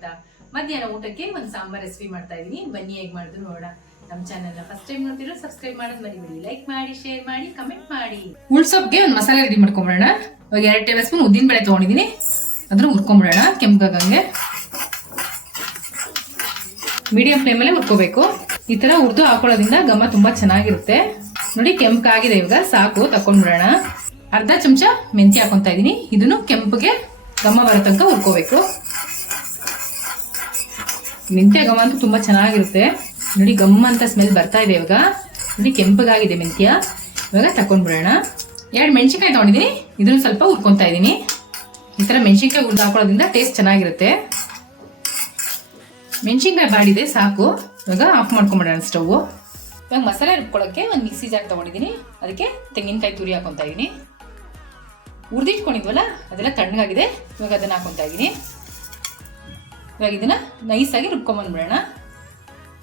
ಸ್ವಾಗತ. ಮಧ್ಯಾಹ್ನ ಊಟಕ್ಕೆ ಒಂದು ಸಾಂಬಾರ್ ರೆಸಿಪಿ ಮಾಡ್ತಾ ಇದೀನಿ. ಬನ್ನಿ ಹೇಗೆ ಮಾಡಿದ್ರು ನೋಡೋಣ. ನಮ್ಮ ಚಾನೆಲ್ ನ ಫಸ್ಟ್ ಟೈಮ್ ನೋಡ್ತಿರೋ ಸಬ್ಸ್ಕ್ರೈಬ್ ಮಾಡೋದು ಮರಿಬೇಡಿ. ಲೈಕ್ ಮಾಡಿ, ಶೇರ್ ಮಾಡಿ, ಕಮೆಂಟ್ ಮಾಡಿ. ಉಳ್ಸೊಪ್ಗೆ ಒಂದು ಮಸಾಲೆ ರೆಡಿ ಮಾಡ್ಕೊಂಬಿಡೋಣ. ಇವಾಗ 2 ಟೇಬಲ್ ಸ್ಪೂನ್ ಉದ್ದಿನ ಬೇಳೆ ತಗೊಂಡಿದ್ದೀನಿ, ಅದನ್ನ ಹುರ್ಕೊಂಬಿಡೋಣ ಕೆಂಪಗಾಗಂಗೆ. ಮೀಡಿಯಂ ಫ್ಲೇಮಲ್ಲೇ ಹುರ್ಕೋಬೇಕು. ಈ ತರ ಹುರಿದು ಹಾಕೊಳ್ಳೋದ್ರಿಂದ ಘಮ ತುಂಬಾ ಚೆನ್ನಾಗಿರುತ್ತೆ. ನೋಡಿ ಕೆಂಪಗಾಗಿದೆ, ಇವಾಗ ಸಾಕು, ತಕೊಂಡ್ಬಿಡೋಣ. ಅರ್ಧ ಚಮಚ ಮೆಂತ್ಯ ಹಾಕೊಂತಾ ಇದೀನಿ. ಇದನ್ನು ಕೆಂಪಗೆ ಘಮ ಬರೋ ತನಕ ಹುರ್ಕೋಬೇಕು. ಮೆಂತ್ಯ ಘಮ ಅಂತೂ ತುಂಬಾ ಚೆನ್ನಾಗಿರುತ್ತೆ. ನೋಡಿ ಗಮ್ಮ ಅಂತ ಸ್ಮೆಲ್ ಬರ್ತಾ ಇದೆ ಇವಾಗ. ನೋಡಿ ಕೆಂಪಗಾಗಿದೆ ಮೆಂತ್ಯ. ಇವಾಗ ತಕೊಂಡ್ಬಿಡೋಣ. 2 ಮೆಣಸಿನ್ಕಾಯಿ ತಗೊಂಡಿದ್ದೀನಿ, ಇದನ್ನು ಸ್ವಲ್ಪ ಹುರ್ಕೊಂತಾ ಇದ್ದೀನಿ. ಈ ತರ ಮೆಣಸಿನ್ಕಾಯಿ ಹುರಿದು ಹಾಕೊಳ್ಳೋದ್ರಿಂದ ಟೇಸ್ಟ್ ಚೆನ್ನಾಗಿರುತ್ತೆ. ಮೆಣಸಿನ್ಕಾಯಿ ಬಾಡಿದೆ, ಸಾಕು. ಇವಾಗ ಆಫ್ ಮಾಡ್ಕೊಂಬಿಡೋಣ ಸ್ಟವ್. ಇವಾಗ ಮಸಾಲೆ ರುಬ್ಕೊಳ್ಳೋಕ್ಕೆ ಒಂದು ಮಿಕ್ಸಿ ಜಾರ್ ತಗೊಂಡಿದ್ದೀನಿ, ಅದಕ್ಕೆ ತೆಂಗಿನಕಾಯಿ ತುರಿ ಹಾಕೊಂತಾ ಇದೀನಿ. ಹುರಿದಿಟ್ಕೊಂಡಿದ್ವಲ್ಲ ಅದೆಲ್ಲ ತಣ್ಣಗಾಗಿದೆ. ಇವಾಗ ಅದನ್ನ ಹಾಕೊಂತಾ ಇದೀನಿ. ಇವಾಗ ಇದನ್ನ ನೈಸಾಗಿ ರುಬ್ಕೊಂಡ್ಬಂದ್ಬಿಡೋಣ.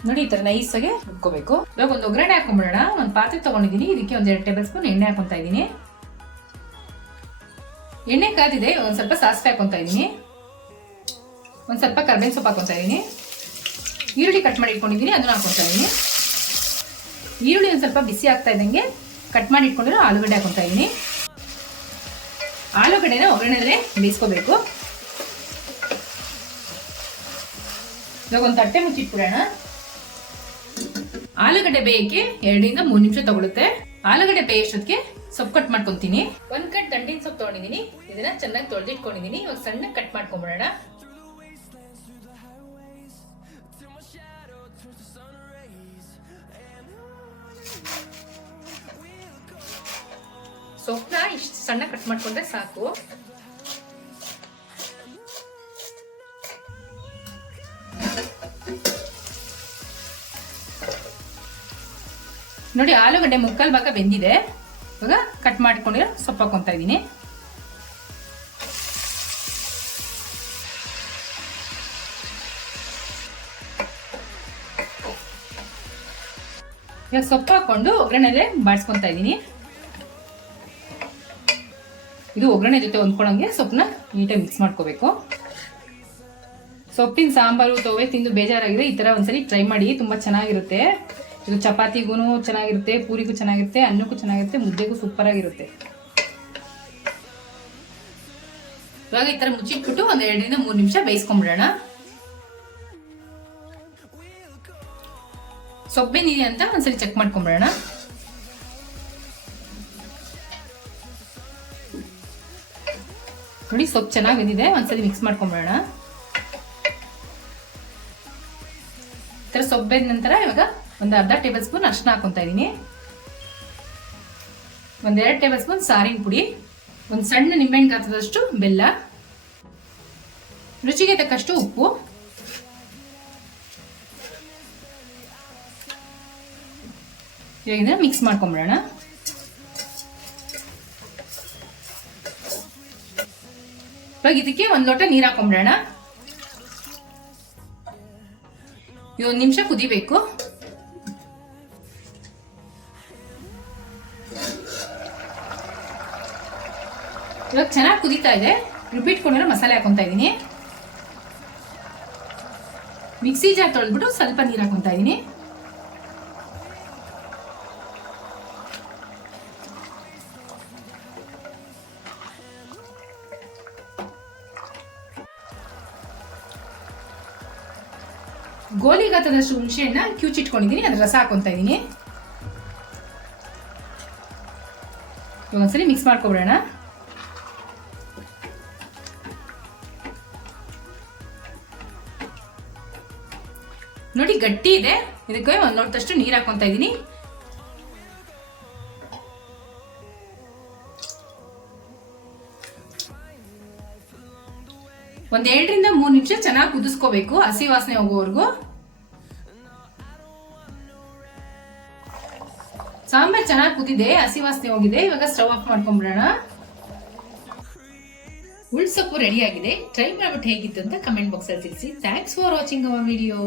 ನೋಡಿ ಈ ತರ ನೈಸಾಗಿ ರುಬ್ಕೋಬೇಕು. ಇವಾಗ ಒಂದು ಒಗ್ಗರಣೆ ಹಾಕೊಂಡ್ಬಿಡೋಣ. ಒಂದು ಪಾತ್ರೆ ತಗೊಂಡಿದ್ದೀನಿ, ಇದಕ್ಕೆ ಒಂದು 2 ಟೇಬಲ್ ಸ್ಪೂನ್ ಎಣ್ಣೆ ಹಾಕೊಂತಾ ಇದೀನಿ. ಎಣ್ಣೆ ಕಾದಿದೆ, ಒಂದು ಸ್ವಲ್ಪ ಸಾಸಿವೆ ಹಾಕೊಂತಾ ಇದೀನಿ. ಒಂದು ಸ್ವಲ್ಪ ಕರ್ಬೇವಿನ ಸೊಪ್ಪು ಹಾಕೊಂತಾ ಇದೀನಿ. ಈರುಳ್ಳಿ ಕಟ್ ಮಾಡಿ ಇಟ್ಕೊಂಡಿದ್ದೀನಿ, ಅದನ್ನ ಹಾಕೊಂತಾ ಇದೀನಿ. ಈರುಳ್ಳಿ ಒಂದು ಸ್ವಲ್ಪ ಬಿಸಿ ಆಗ್ತಾ ಇದ್ದಂಗೆ ಕಟ್ ಮಾಡಿ ಇಟ್ಕೊಂಡಿರೋ ಆಲೂಗಡ್ಡೆ ಹಾಕೊಂತಾ ಇದೀನಿ. ಆಲೂಗಡ್ಡೆನ ಒಗ್ಗರಣೆಲ್ಲೇ ಬೇಯಿಸ್ಕೋಬೇಕು. ಇವಾಗ ಒಂದು ತಟ್ಟೆ ಮುಚ್ಚಿಟ್ಬಿಡೋಣ. ಆಲೂಗಡ್ಡೆ ಬೇಯಕ್ಕೆ 2 ಇಂದ 3 ನಿಮಿಷ ತಗೊಳುತ್ತೆ. ಆಲೂಗಡ್ಡೆ ಬೇಯೋಷ್ಟೊತ್ತಿಗೆ ಸೊಪ್ಪು ಕಟ್ ಮಾಡ್ಕೊಂತೀನಿ. 1 ಕಟ್ ದಂಟಿನ ಸೊಪ್ಪು ತಗೊಂಡಿದ್ದೀನಿ, ಇದನ್ನ ಚೆನ್ನಾಗಿ ತೊಳೆದಿಟ್ಕೊಂಡಿದ್ದೀನಿ. ಇವಾಗ ಸಣ್ಣ ಕಟ್ ಮಾಡ್ಕೊಂಡ್ಬಿಡೋಣ. ಸೊಪ್ಪನ್ನ ಇಷ್ಟು ಸಣ್ಣ ಕಟ್ ಮಾಡ್ಕೊಂಡ್ರೆ ಸಾಕು. ನೋಡಿ ಆಲೂಗಡ್ಡೆ ಮುಕ್ಕಾಲ್ ಭಾಗ ಬೆಂದಿದೆ. ಇವಾಗ ಕಟ್ ಮಾಡ್ಕೊಂಡಿರೋ ಸೊಪ್ಪು ಹಾಕೊಂತಾ ಇದ್ದೀನಿ. ಇವಾಗ ಸೊಪ್ಪು ಹಾಕೊಂಡು ಒಗ್ಗರಣೆಲೆ ಬಾಡಿಸ್ಕೊಂತಾ ಇದ್ದೀನಿ. ಇದು ಒಗ್ಗರಣೆ ಜೊತೆ ಹೊಂದ್ಕೊಳ್ಳೋಂಗೆ ಸೊಪ್ಪನ್ನ ನೀಟಾಗಿ ಮಿಕ್ಸ್ ಮಾಡ್ಕೋಬೇಕು. ಸೊಪ್ಪಿನ ಸಾಂಬಾರು ತೊವೆ ತಿಂದು ಬೇಜಾರಾಗಿದೆ, ಈ ತರ ಒಂದ್ಸರಿ ಟ್ರೈ ಮಾಡಿ, ತುಂಬಾ ಚೆನ್ನಾಗಿರುತ್ತೆ. ಇದು ಚಪಾತಿಗೂ ಚೆನ್ನಾಗಿರುತ್ತೆ, ಪೂರಿಗೂ ಚೆನ್ನಾಗಿರುತ್ತೆ, ಅನ್ನಕ್ಕೂ ಚೆನ್ನಾಗಿರುತ್ತೆ, ಮುದ್ದೆಗೂ ಸೂಪರ್ ಆಗಿರುತ್ತೆ. ಇವಾಗ ಈ ತರ ಮುಚ್ಚಿಟ್ಬಿಟ್ಟು ಒಂದ್ 2 ಇಂದ 3 ನಿಮಿಷ ಬೇಯಿಸ್ಕೊಂಡ್ಬಿಡೋಣ. ಸೊಪ್ಪೇನಿದೆ ಅಂತ ಒಂದ್ಸರಿ ಚೆಕ್ ಮಾಡ್ಕೊಂಡ್ಬಿಡೋಣ. ನೋಡಿ ಸೊಪ್ಪು ಚೆನ್ನಾಗಿ ಬೆಂದಿದೆ, ಒಂದ್ಸರಿ ಮಿಕ್ಸ್ ಮಾಡ್ಕೊಂಡ್ಬಿಡೋಣ. ಈ ತರ ಸೊಪ್ಪು ಬೆಂದ ನಂತರ ಇವಾಗ ಒಂದು ಅರ್ಧ ಟೇಬಲ್ ಸ್ಪೂನ್ ಅರಿಶಿನ ಹಾಕೊಂತಾ ಇದೀನಿ. ಒಂದ್ 2 ಟೇಬಲ್ ಸ್ಪೂನ್ ಸಾರಿನ ಪುಡಿ, ಒಂದು ಸಣ್ಣ ನಿಂಬೆಹಣ್ಣು ಗಾತ್ರದಷ್ಟು ಬೆಲ್ಲ, ರುಚಿಗೆ ತಕ್ಕಷ್ಟು ಉಪ್ಪು, ಇವಾಗ ಮಿಕ್ಸ್ ಮಾಡ್ಕೊಂಡ್ಬಿಡೋಣ. ಇವಾಗ ಇದಕ್ಕೆ 1 ಲೋಟ ನೀರು ಹಾಕೊಂಡ್ಬಿಡೋಣ. 1 ನಿಮಿಷ ಕುದಿಬೇಕು. ಇವಾಗ ಚೆನ್ನಾಗಿ ಕುದೀತಾ ಇದೆ. ರುಬ್ಬಿಟ್ಕೊಂಡಿರೋ ಮಸಾಲೆ ಹಾಕೊಂತಾ ಇದೀನಿ. ಮಿಕ್ಸಿ ಜಾರ್ ತೊಳೆದ್ಬಿಟ್ಟು ಸ್ವಲ್ಪ ನೀರು ಹಾಕೊಂತಾ ಇದೀನಿ. ಗೋಲಿ ಗಾತ್ರದಷ್ಟು ಹುಣಸೆಹಣ್ಣ ಕಿವುಚಿಟ್ಕೊಂಡಿದ್ದೀನಿ, ಅದ್ರ ರಸ ಹಾಕೊಂತಾ ಇದೀನಿ. ಒಂದ್ಸರಿ ಮಿಕ್ಸ್ ಮಾಡ್ಕೊಬಿಡೋಣ. ನೋಡಿ ಗಟ್ಟಿ ಇದೆ, ಇದಕ್ಕೆ 1 ಲೋಟದಷ್ಟು ನೀರು ಹಾಕೊಂತಾ ಇದೀನಿ. ಒಂದ್ 2 ರಿಂದ 3 ನಿಮಿಷ ಚೆನ್ನಾಗಿ ಕುದಿಸ್ಕೋಬೇಕು, ಹಸಿ ವಾಸನೆ ಹೋಗೋವರೆಗೂ. ಸಾಂಬಾರ್ ಚೆನ್ನಾಗಿ ಕುದಿದೆ, ಹಸಿ ವಾಸನೆ ಹೋಗಿದೆ. ಇವಾಗ ಸ್ಟವ್ ಆಫ್ ಮಾಡ್ಕೊಂಡ್ಬಿಡೋಣ. ಉಳ್ಸೊಪ್ಪು ರೆಡಿ ಆಗಿದೆ. ಟ್ರೈ ಮಾಡ್ಬಿಟ್ಟು ಹೇಗಿತ್ತು ಅಂತ ಕಮೆಂಟ್ ಬಾಕ್ಸ್ ಅಲ್ಲಿ ತಿಳಿಸಿ. Thanks for watching our video.